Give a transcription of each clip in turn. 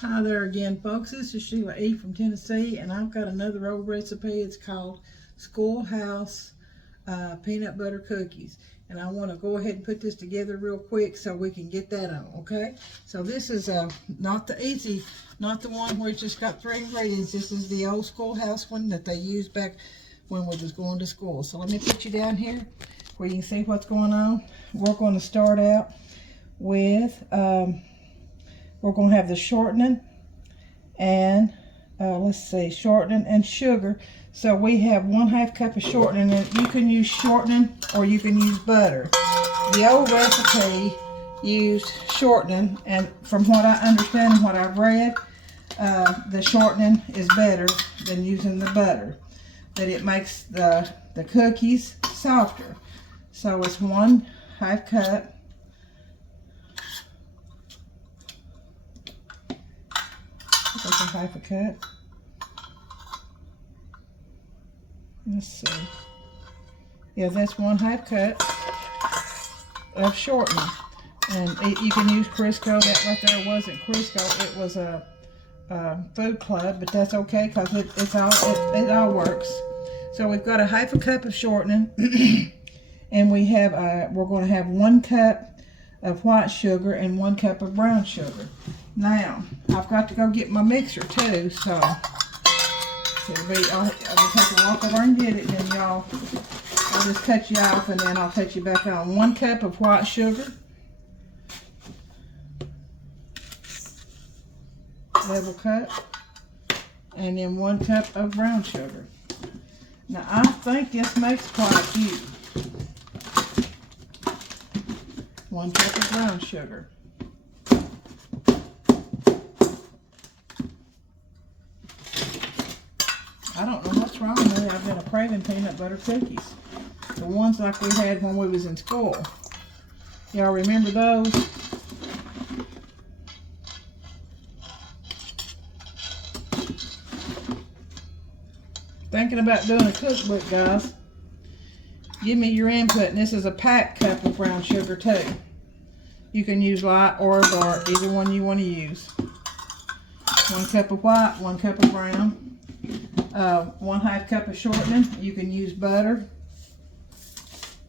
Hi there again, folks. This is Sheila E. from Tennessee, and I've got another old recipe. It's called Schoolhouse Peanut Butter Cookies. And I want to go ahead and put this together real quick so we can get that on, okay? So this is not the one where it's just got 3 ingredients. This is the old Schoolhouse one that they used back when we was going to school. So let me put you down here where you can see what's going on. We're going to start out with... we're going to have the shortening and shortening and sugar. So we have 1/2 cup of shortening, and you can use shortening or you can use butter. The old recipe used shortening, and from what I understand and what I've read, the shortening is better than using the butter. That it makes the cookies softer. So it's 1/2 cup. That's a 1/2 cup. Let's see. Yeah, that's 1/2 cup of shortening. And you can use Crisco. That right there wasn't Crisco. It was a Food Club, but that's okay because it all works. So we've got a 1/2 cup of shortening, and we're going to have 1 cup of white sugar and 1 cup of brown sugar. Now, I've got to go get my mixer too, so I'll just have to walk over and get it, and then I'll just cut you off, and then I'll cut you back on. 1 cup of white sugar, double cup, and then 1 cup of brown sugar. Now, I think this makes quite a few. 1 cup of brown sugar. I don't know what's wrong with it. I've been craving peanut butter cookies. The ones like we had when we was in school. Y'all remember those? Thinking about doing a cookbook, guys. Give me your input. And this is a packed cup of brown sugar too. You can use light or dark, either one you want to use. 1 cup of white, 1 cup of brown. 1/2 cup of shortening. You can use butter.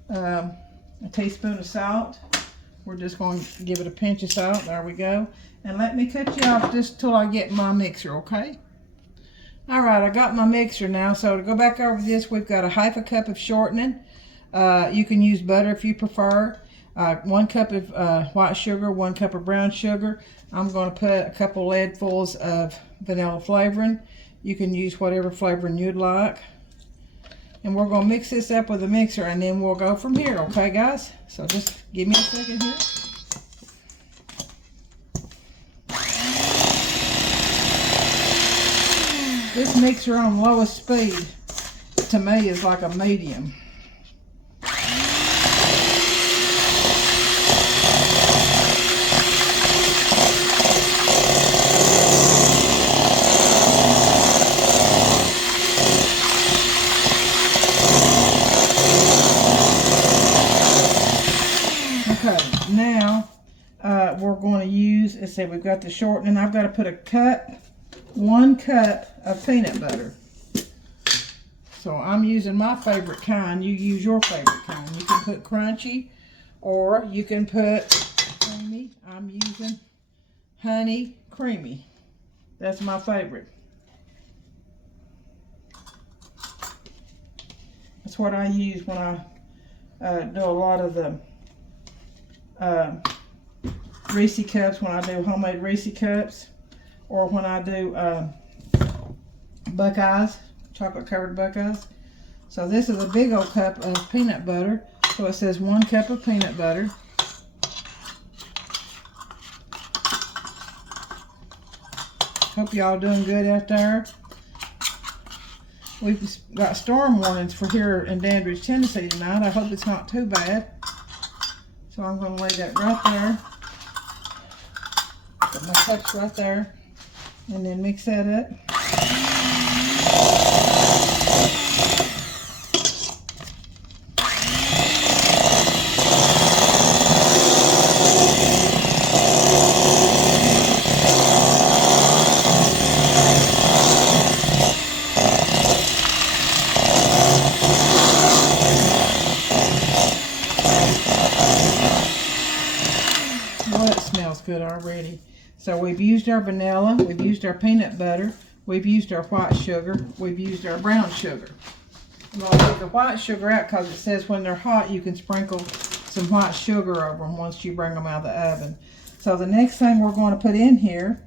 A teaspoon of salt. We're just going to give it a pinch of salt. There we go. And let me cut you off just till I get my mixer, okay? Alright, I got my mixer now. So to go back over this, we've got a 1/2 cup of shortening. You can use butter if you prefer. 1 cup of white sugar, 1 cup of brown sugar. I'm going to put a couple leadfuls of vanilla flavoring. You can use whatever flavoring you'd like. And we're going to mix this up with a mixer, and then we'll go from here, okay guys? So just give me a second here. This mixer on lowest speed, to me, is like a medium. Okay, now we're going to use, let's see, we've got the shortening. I've got to put 1 cup of peanut butter. So I'm using my favorite kind. You use your favorite kind. You can put crunchy or you can put creamy. I'm using honey creamy. That's my favorite. That's what I use when I do a lot of the Reese cups when I do homemade Reese cups, or when I do Buckeyes, chocolate covered Buckeyes. So this is a big old cup of peanut butter. So it says 1 cup of peanut butter. Hope y'all doing good out there. We've got storm warnings for here in Dandridge, Tennessee tonight. I hope it's not too bad. So I'm going to lay that right there. Put my cups right there. And then mix that up. Good already. So we've used our vanilla, we've used our peanut butter, we've used our white sugar, we've used our brown sugar. I'm going to take the white sugar out because it says when they're hot you can sprinkle some white sugar over them once you bring them out of the oven. So the next thing we're going to put in here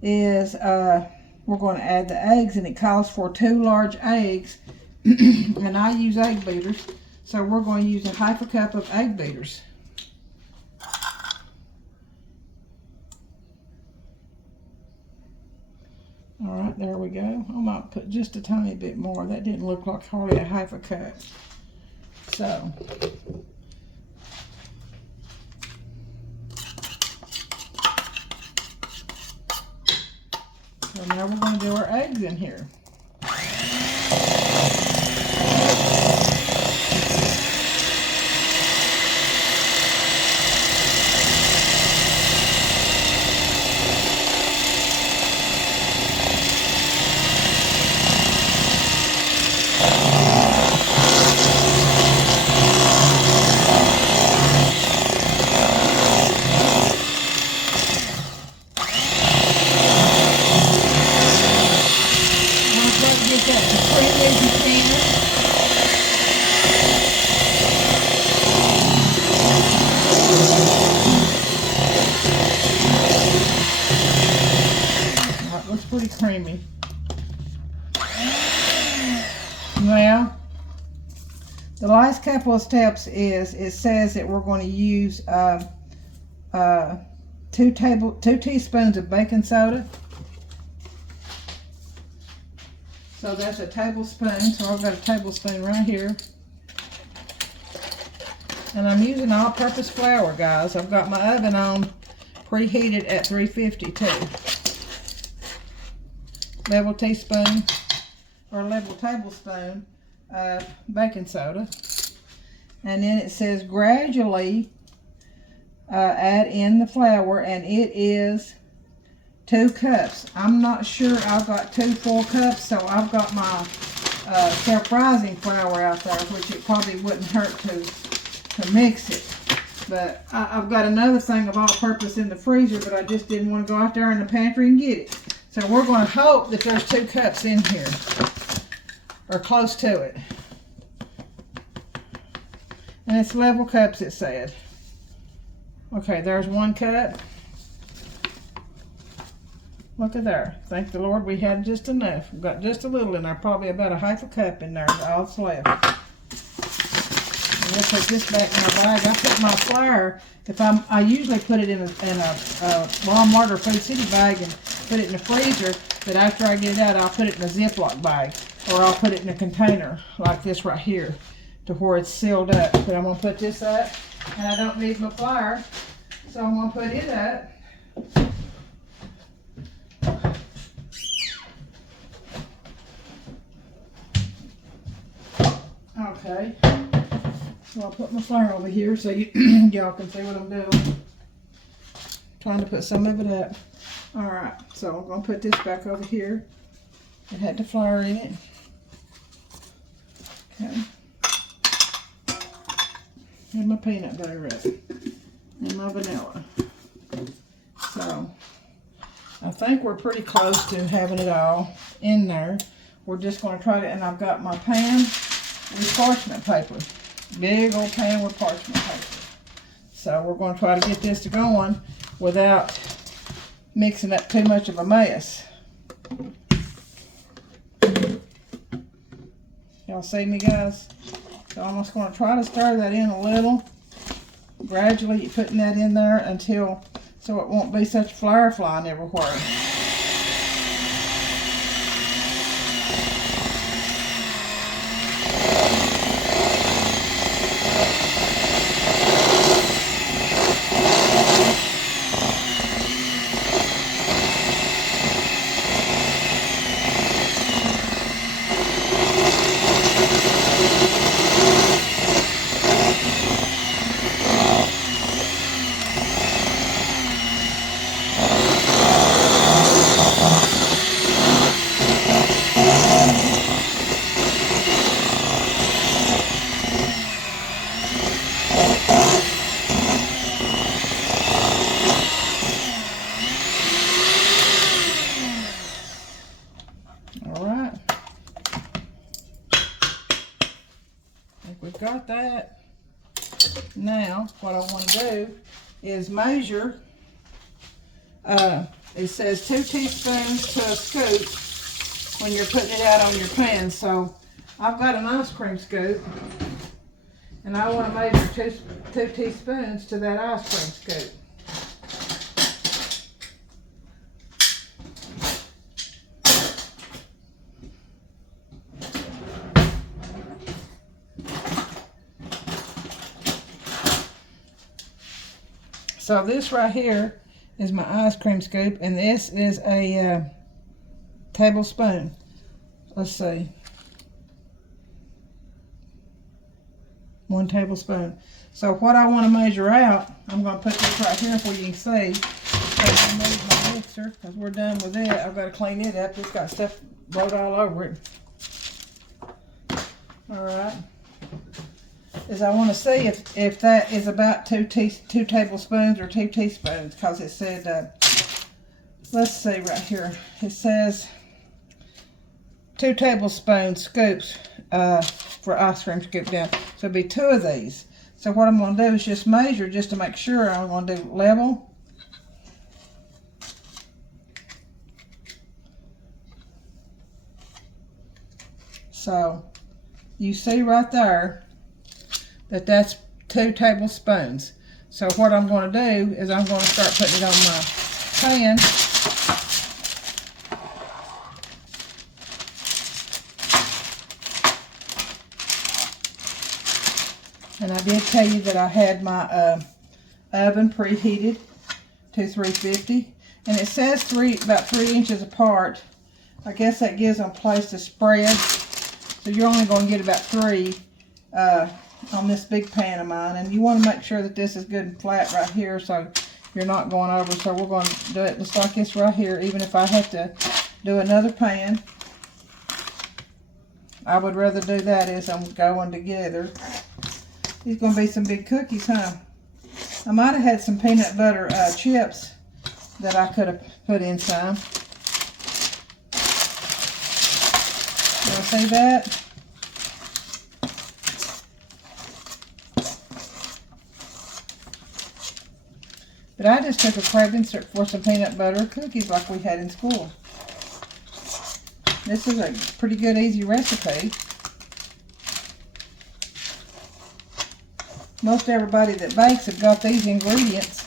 is we're going to add the eggs, and it calls for 2 large eggs and I use egg beaters, so we're going to use a 1/2 cup of egg beaters. All right, there we go. I might put just a tiny bit more. That didn't look like hardly a 1/2 cup. So now we're going to do our eggs in here. Looks pretty creamy. Well, the last couple of steps is it says that we're going to use 2 teaspoons of baking soda. So that's a tablespoon. So I've got a tablespoon right here. And I'm using all-purpose flour, guys. I've got my oven on preheated at 350 too. Level teaspoon or level tablespoon of baking soda. And then it says gradually add in the flour, and it is 2 cups. I'm not sure I've got 2 full cups, so I've got my self-rising flour out there, which it probably wouldn't hurt to mix it. But I've got another thing of all-purpose in the freezer, but I just didn't want to go out there in the pantry and get it. So we're going to hope that there's 2 cups in here, or close to it. And it's level cups, it said. Okay, there's 1 cup. Look at there. Thank the Lord we had just enough. We've got just a little in there, probably about a 1/2 cup in there, all that's left. And we'll put this back in our bag. I put my flour, I usually put it in a Walmart or Food City bag and put it in the freezer, but after I get it out, I'll put it in a Ziploc bag, or I'll put it in a container like this right here to where it's sealed up. But I'm going to put this up, and I don't need my flour, so I'm going to put it up. Okay, so I'll put my flour over here so y'all can see what I'm doing. Trying to put some of it up. Alright, so I'm going to put this back over here. It had the flour in it. Okay. And my peanut butter up. And my vanilla. So, I think we're pretty close to having it all in there. We're just going to try to, and I've got my pan with parchment paper. Big old pan with parchment paper. So we're going to try to get this to going without mixing up too much of a mess. Y'all see me, guys? So I'm just going to try to stir that in a little. Gradually putting that in there until, so it won't be such flour flying everywhere. Alright. I think we've got that. Now, what I want to do is measure. It says 2 teaspoons to a scoop when you're putting it out on your pan. So I've got an ice cream scoop, and I want to measure 2 teaspoons to that ice cream scoop. So this right here is my ice cream scoop, and this is a tablespoon. Let's see. 1 tablespoon. So what I want to measure out, I'm going to put this right here for you can see. So I move my mixer because we're done with it. I've got to clean it up. It's got stuff blowed all over it. Alright. Is I want to see if that is about 2 tablespoons or 2 teaspoons, because it said, let's see right here, it says 2 tablespoon scoops for ice cream scoop down. So it'll be 2 of these. So what I'm going to do is just measure just to make sure. I'm going to do level. So you see right there that that's 2 tablespoons. So what I'm going to do is I'm going to start putting it on my pan. And I did tell you that I had my oven preheated to 350. And it says about 3 inches apart. I guess that gives them a place to spread. So you're only going to get about 3 on this big pan of mine, and you want to make sure that this is good and flat right here so you're not going over. So we're going to do it just like this right here. Even if I have to do another pan, I would rather do that as I'm going together. These going to be some big cookies, huh? I might have had some peanut butter chips that I could have put in some. You see that? But I just took a craving for some peanut butter cookies like we had in school. This is a pretty good, easy recipe. Most everybody that bakes have got these ingredients.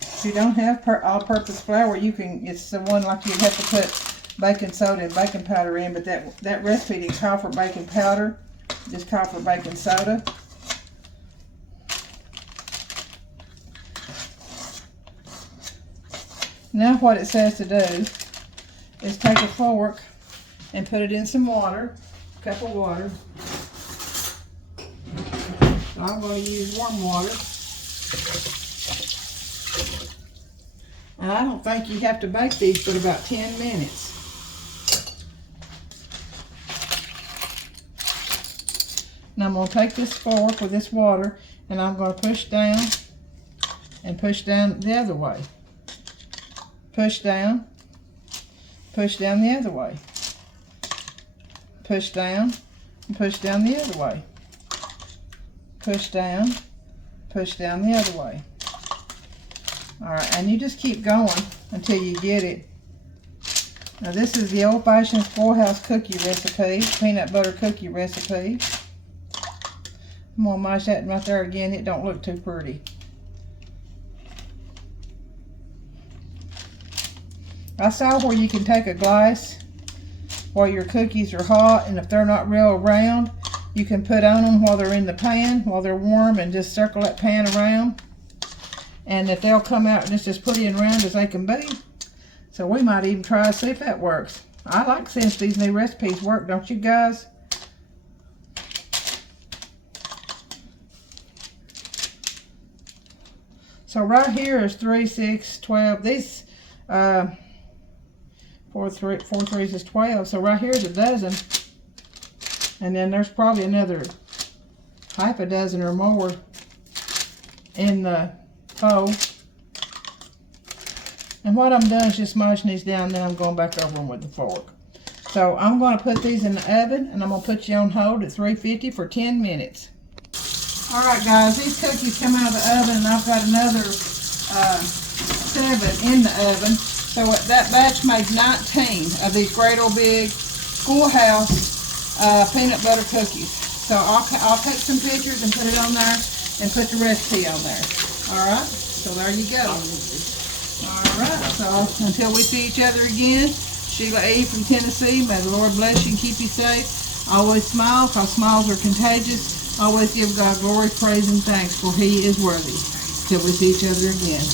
If you don't have all-purpose flour, you can. It's the one like you'd have to put baking soda and baking powder in. But that recipe didn't call for baking powder; just called for baking soda. Now what it says to do is take a fork and put it in some water, a cup of water. I'm going to use warm water. And I don't think you have to bake these but about 10 minutes. Now I'm going to take this fork with this water and I'm going to push down and push down the other way. Push down the other way. Push down, and push down the other way. push down the other way. All right, and you just keep going until you get it. Now this is the old-fashioned schoolhouse cookie recipe, peanut butter cookie recipe. I'm gonna mash that right there again. It don't look too pretty. I saw where you can take a glass while your cookies are hot, and if they're not real round, you can put on them while they're in the pan, while they're warm, and just circle that pan around. And if they'll come out just pretty and round as they can be. So we might even try to see if that works. I like since these new recipes work, don't you guys? So right here is 3, 6, 12. These 4 threes is 12. So right here is a dozen. And then there's probably another half a dozen or more in the bowl. And what I'm doing is just smashing these down, then I'm going back over them with the fork. So I'm going to put these in the oven, and I'm going to put you on hold at 350 for 10 minutes. Alright guys, these cookies come out of the oven, and I've got another 7 in the oven. So that batch made 19 of these great old big schoolhouse peanut butter cookies. So I'll take some pictures and put it on there and put the recipe on there. Alright, so there you go. Alright, so until we see each other again, Sheila E. from Tennessee, may the Lord bless you and keep you safe. Always smile, because smiles are contagious. Always give God glory, praise, and thanks, for He is worthy. Till we see each other again.